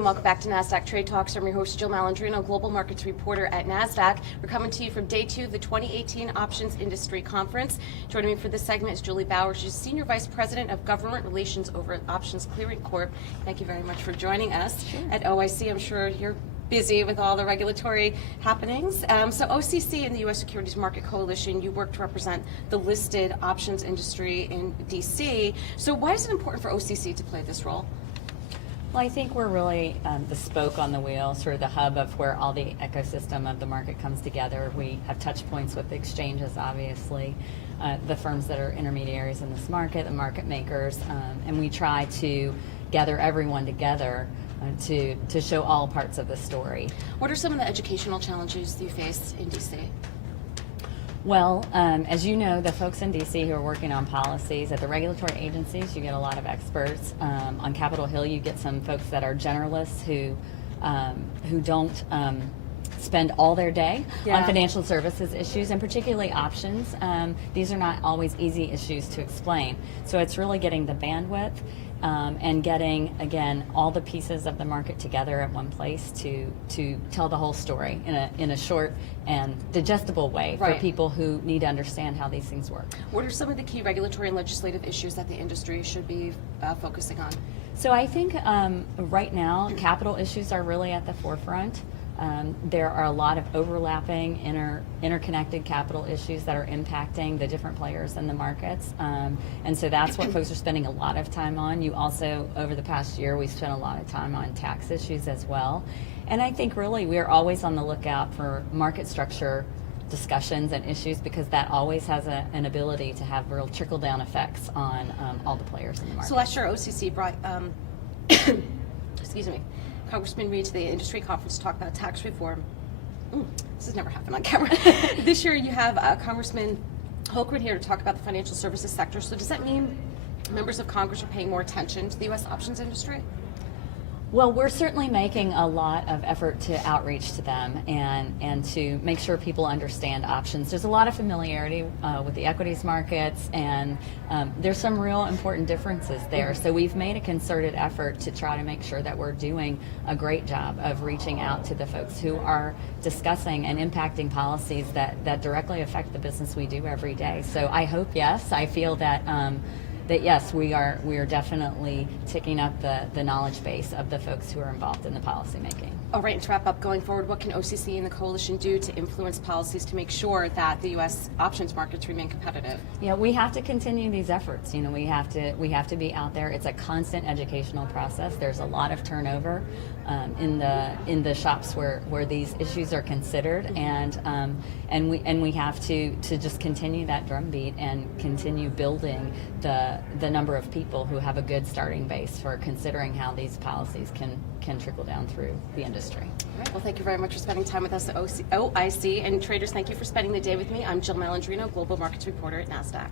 and welcome back to Nasdaq Trade Talks. I'm your host, Jill Malandrino, Global Markets Reporter at Nasdaq. We're coming to you from day 2 of the 2018 Options Industry Conference. Joining me for this segment is Julie Bauer. She's Senior Vice President of Government Relations over at Options Clearing Corp. Thank you very much for joining us. Sure. At OIC. I'm sure you're busy with all the regulatory happenings. So OCC and the U.S. Securities Market Coalition, you work to represent the listed options industry in D.C. So why is it important for OCC to play this role? Well, I think we're really the spoke on the wheel, sort of the hub of where all the ecosystem of the market comes together. We have touch points with the exchanges, obviously, the firms that are intermediaries in this market, the market makers, and we try to gather everyone together to show all parts of the story. What are some of the educational challenges you face in D.C.? Well, as you know, the folks in D.C. who are working on policies at the regulatory agencies, you get a lot of experts. On Capitol Hill, you get some folks that are generalists who don't spend all their day on financial services issues, and particularly options. These are not always easy issues to explain. So it's really getting the bandwidth and getting, again, all the pieces of the market together at one place to tell the whole story in a short and digestible way for people who need to understand how these things work. What are some of the key regulatory and legislative issues that the industry should be focusing on? So I think right now, capital issues are really at the forefront. There are a lot of overlapping, interconnected capital issues that are impacting the different players in the markets. And so that's what folks are spending a lot of time on. You also, over the past year, we spent a lot of time on tax issues as well. And I think really we're always on the lookout for market structure discussions and issues, because that always has an ability to have real trickle-down effects on all the players in the market. So last year, OCC brought, excuse me, Congressman Reid to the industry conference to talk about tax reform. This has never happened on camera. This year you have Congressman Holkman here to talk about the financial services sector. So does that mean members of Congress are paying more attention to the U.S. options industry? Well, we're certainly making a lot of effort to outreach to them and to make sure people understand options. There's a lot of familiarity with the equities markets, and there's some real important differences there. So we've made a concerted effort to try to make sure that we're doing a great job of reaching out to the folks who are discussing and impacting policies that directly affect the business we do every day. So I hope, yes, I feel that that yes, we are definitely ticking up the knowledge base of the folks who are involved in the policy making. All right, and to wrap up, going forward, what can OCC and the coalition do to influence policies to make sure that the U.S. options markets remain competitive? Yeah, we have to continue these efforts. You know, we have to be out there. It's a constant educational process. There's a lot of turnover in the shops where these issues are considered, and we have to just continue that drumbeat and continue building the number of people who have a good starting base for considering how these policies can trickle down through the industry. All right, well, thank you very much for spending time with us at OIC, and traders, thank you for spending the day with me. I'm Jill Malandrino, Global Markets Reporter at Nasdaq.